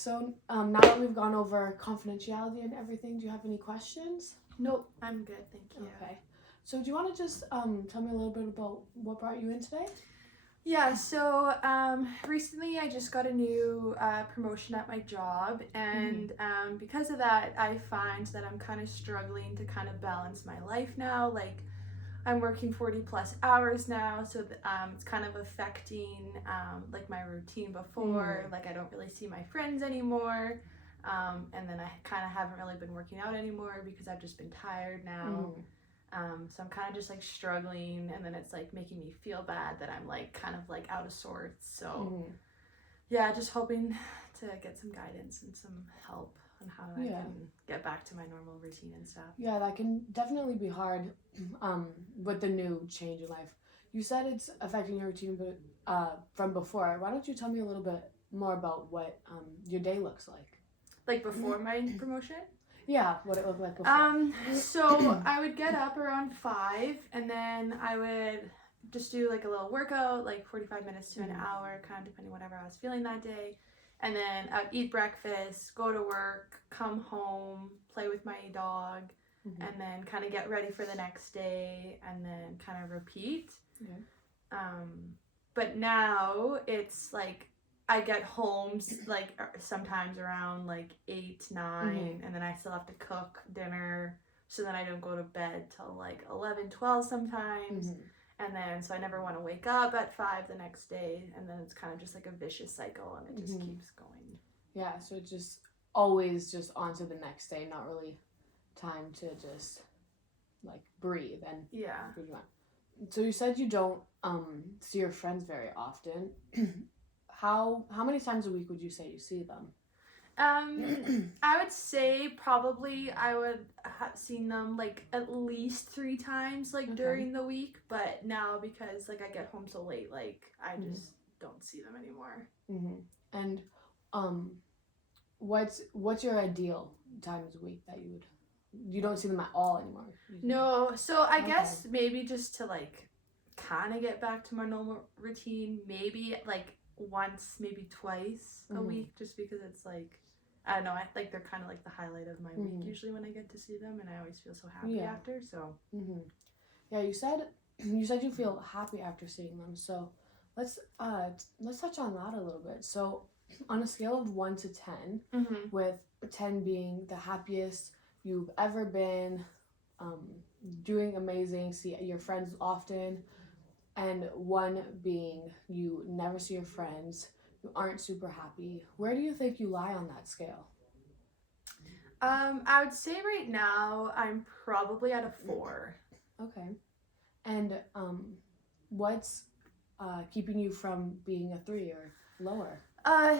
So now that we've gone over confidentiality and everything, do you have any questions? Nope, I'm good, thank you. Okay. So do you want to just tell me a little bit about what brought you in today? Yeah, so recently I just got a new promotion at my job, and because of that, I find that I'm kind of struggling to kind of balance my life now. Like, I'm working 40 plus hours now, so it's kind of affecting like my routine before. Like, I don't really see my friends anymore, and then I kind of haven't really been working out anymore because I've just been tired now. So I'm kind of just like struggling, and then it's like making me feel bad that I'm like kind of like out of sorts. So yeah, just hoping to get some guidance and some help on how I can get back to my normal routine and stuff. Yeah, that can definitely be hard with the new change in life. You said it's affecting your routine, but from before. Why don't you tell me a little bit more about what your day looks like? Like before my promotion? Yeah, what it looked like before. So I would get up around 5, and then I would just do like a little workout, like 45 minutes to an hour, kind of depending whatever I was feeling that day. And then I'd eat breakfast, go to work, come home, play with my dog, and then kind of get ready for the next day, and then kind of repeat. But now it's like I get home like sometimes around like 8, 9, and then I still have to cook dinner, so then I don't go to bed till like 11, 12 sometimes. And then so I never want to wake up at 5 the next day, and then it's kind of just like a vicious cycle, and it just keeps going. Yeah, so it's just always just on to the next day, not really time to just like breathe and So you said you don't see your friends very often. How many times a week would you say you see them? I would say probably I would have seen them like at least 3 times like during the week, but now because like I get home so late, like I just don't see them anymore. And what's your ideal times a week that you don't see them at all anymore? No, so I guess maybe just to like kind of get back to my normal routine, maybe like once, maybe twice a week, just because it's like, I don't know, I like they're kind of like the highlight of my week usually when I get to see them, and I always feel so happy after. So yeah, you said you feel happy after seeing them, so let's touch on that a little bit. So on a scale of 1 to 10, with 10 being the happiest you've ever been, doing amazing, see your friends often, and 1 being you never see your friends, you aren't super happy, where do you think you lie on that scale? I would say right now I'm probably at a 4. Okay. And what's keeping you from being a 3 or lower?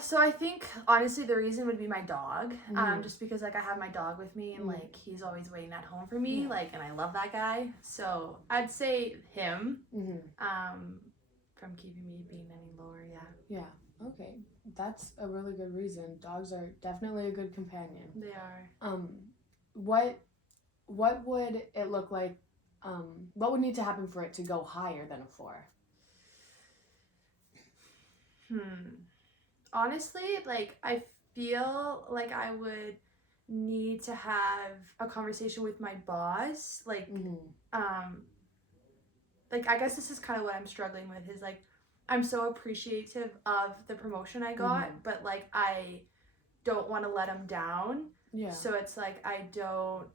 So I think honestly the reason would be my dog. Just because like I have my dog with me, and like he's always waiting at home for me, like, and I love that guy. So I'd say him. From keeping me being any lower, Yeah. Okay. That's a really good reason. Dogs are definitely a good companion. They are. What would it look like? What would need to happen for it to go higher than a 4? Honestly, like I feel like I would need to have a conversation with my boss, like I guess this is kind of what I'm struggling with, is like I'm so appreciative of the promotion I got, but like I don't want to let him down. So it's like I don't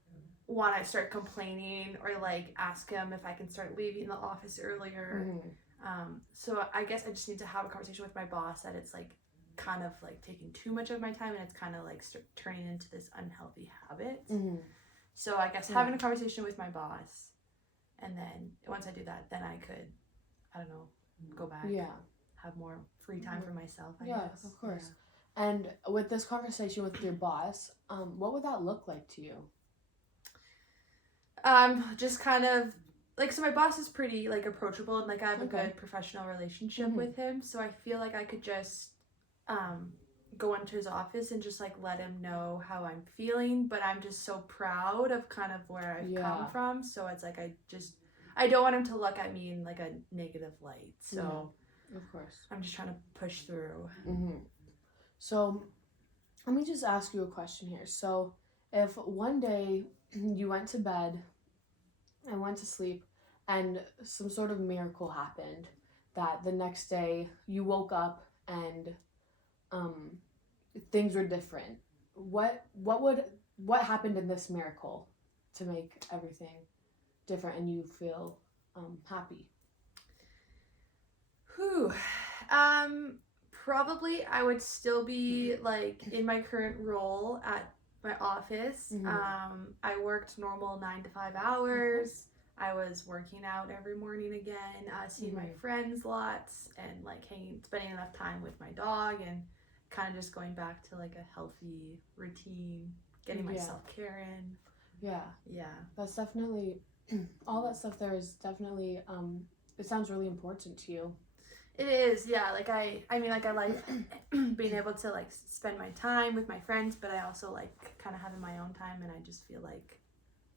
want to start complaining or like ask him if I can start leaving the office earlier. So I guess I just need to have a conversation with my boss that it's like kind of like taking too much of my time, and it's kind of like turning into this unhealthy habit. So I guess having a conversation with my boss, and then once I do that, then I could, I don't know, go back, have more free time for myself, I guess. Of course. And with this conversation with your boss, what would that look like to you? Just kind of like, so my boss is pretty like approachable, and like I have a good professional relationship with him, so I feel like I could just go into his office and just like let him know how I'm feeling, but I'm just so proud of kind of where I've come from, so it's like I don't want him to look at me in like a negative light, so of course I'm just trying to push through. So let me just ask you a question here. So, if one day you went to bed and went to sleep and some sort of miracle happened, that the next day you woke up and um, things were different, what happened in this miracle to make everything different and you feel happy? Whew. Probably I would still be like in my current role at my office. I worked normal 9 to 5 hours. I was working out every morning again, seeing my friends lots, and like spending enough time with my dog, and kind of just going back to like a healthy routine, getting my self-care in. Yeah. That's definitely all that stuff there is definitely it sounds really important to you. It is, yeah. Like I mean, like I like being able to like spend my time with my friends, but I also like kind of having my own time, and I just feel like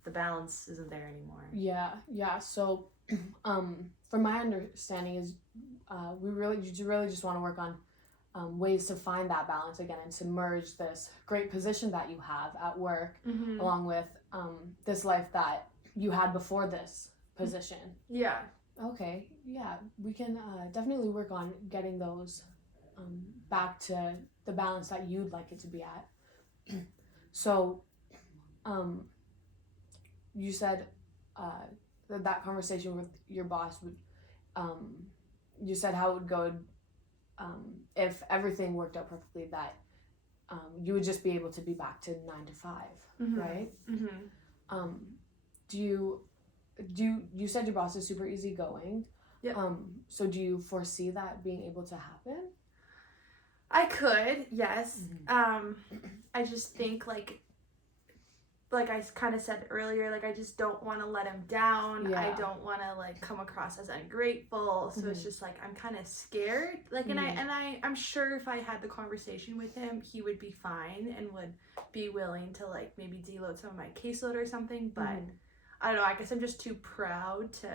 the balance isn't there anymore. Yeah. So, from my understanding is, you really just want to work on ways to find that balance again and to merge this great position that you have at work along with this life that you had before this position. Yeah. Okay, yeah, we can definitely work on getting those back to the balance that you'd like it to be at. So, you said that conversation with your boss would, you said how it would go if everything worked out perfectly, that you would just be able to be back to 9 to 5, right? You said your boss is super easygoing. Yeah. So do you foresee that being able to happen? I could, yes. I just think like I kind of said earlier, like I just don't want to let him down. I don't want to like come across as ungrateful. So it's just like I'm kind of scared. Like I'm sure if I had the conversation with him, he would be fine and would be willing to like maybe deload some of my caseload or something, but I don't know, I guess I'm just too proud to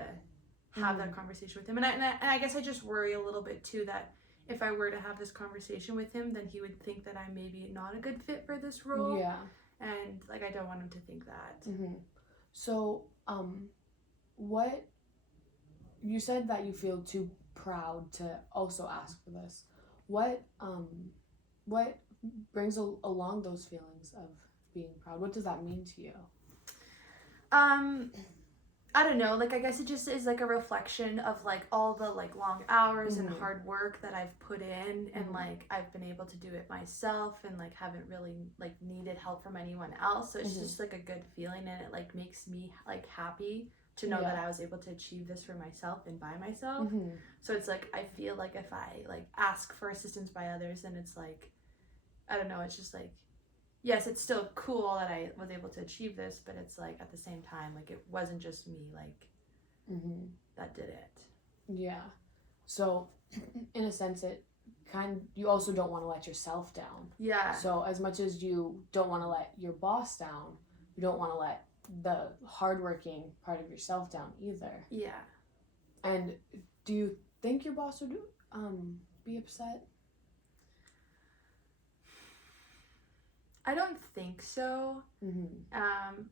have that conversation with him. And I guess I just worry a little bit too that if I were to have this conversation with him, then he would think that I'm maybe not a good fit for this role. Yeah. And like I don't want him to think that. So, what you said that you feel too proud to also ask for this. What brings along those feelings of being proud? What does that mean to you? I don't know, like I guess it just is like a reflection of like all the like long hours and hard work that I've put in, and like I've been able to do it myself and like haven't really like needed help from anyone else. So it's just like a good feeling, and it like makes me like happy to know that I was able to achieve this for myself and by myself. So it's like I feel like if I like ask for assistance by others, then it's like I don't know, it's just like yes, it's still cool that I was able to achieve this, but it's like at the same time, like it wasn't just me, like that did it. Yeah. So, in a sense, you also don't want to let yourself down. Yeah. So as much as you don't want to let your boss down, you don't want to let the hardworking part of yourself down either. Yeah. And do you think your boss would be upset? I don't think so.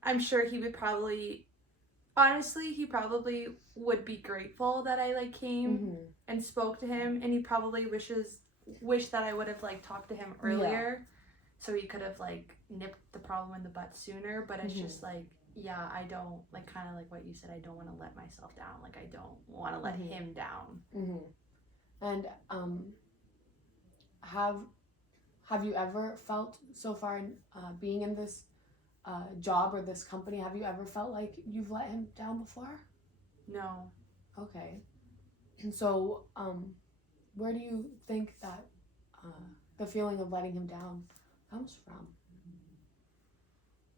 I'm sure he would probably, honestly, he probably would be grateful that I like came and spoke to him, and he probably wish that I would have like talked to him earlier, so he could have like nipped the problem in the butt sooner. But it's just like, yeah, I don't like kind of like what you said. I don't want to let myself down. Like I don't want to let him down. And have you ever felt so far in being in this job or this company, have you ever felt like you've let him down before? No. Okay. And so where do you think that the feeling of letting him down comes from?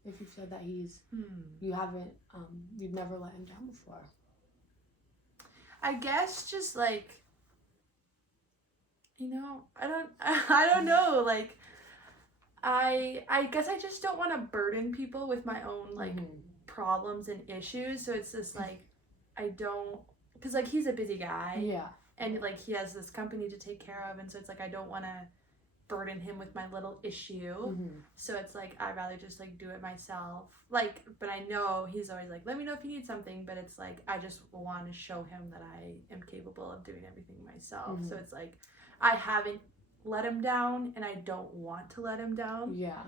If you've said that you've never let him down before. I guess just like, you know, I don't know, like I guess I just don't want to burden people with my own like problems and issues. So it's just like I don't, because like he's a busy guy, and like he has this company to take care of, and so it's like I don't want to burden him with my little issue. Mm-hmm. So it's like I'd rather just like do it myself. Like, but I know he's always like, let me know if you need something, but it's like I just want to show him that I am capable of doing everything myself. Mm-hmm. So it's like I haven't let him down, and I don't want to let him down. Yeah.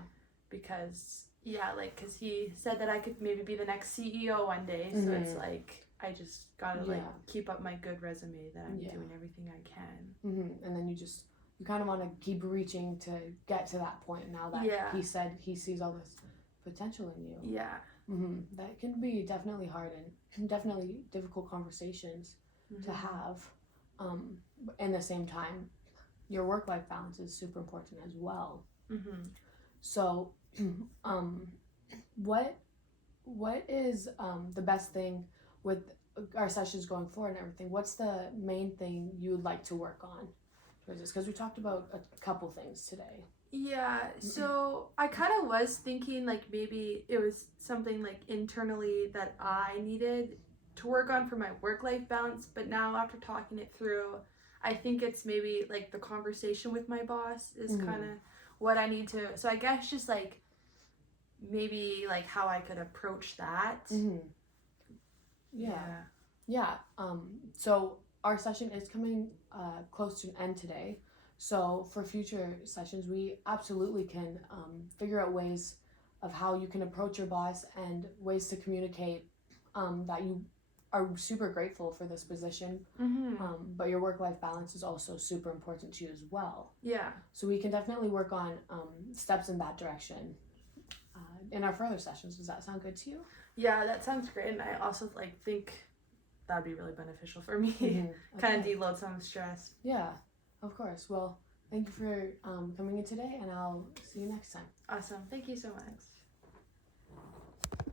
Because because he said that I could maybe be the next CEO one day. So Mm-hmm. it's like I just gotta like keep up my good resume that I'm doing everything I can. Mm-hmm. And then you kind of want to keep reaching to get to that point now that he said he sees all this potential in you. Yeah. Mm-hmm. That can be definitely hard and definitely difficult conversations to have. In the same time, your work-life balance is super important as well. Mm-hmm. So, what is the best thing with our sessions going forward and everything? What's the main thing you would like to work on towards this? Because we talked about a couple things today. Yeah, so I kind of was thinking like maybe it was something like internally that I needed to work on for my work-life balance, but now after talking it through, I think it's maybe like the conversation with my boss is kind of what I need to, so I guess just like maybe like how I could approach that. Yeah. So our session is coming close to an end today. So for future sessions, we absolutely can figure out ways of how you can approach your boss and ways to communicate that you are super grateful for this position, but your work-life balance is also super important to you as well. Yeah. So we can definitely work on steps in that direction in our further sessions. Does that sound good to you? Yeah, that sounds great, and I also like think that'd be really beneficial for me. Kind of deload some stress. Yeah, of course. Well, thank you for coming in today, and I'll see you next time. Awesome. Thank you so much.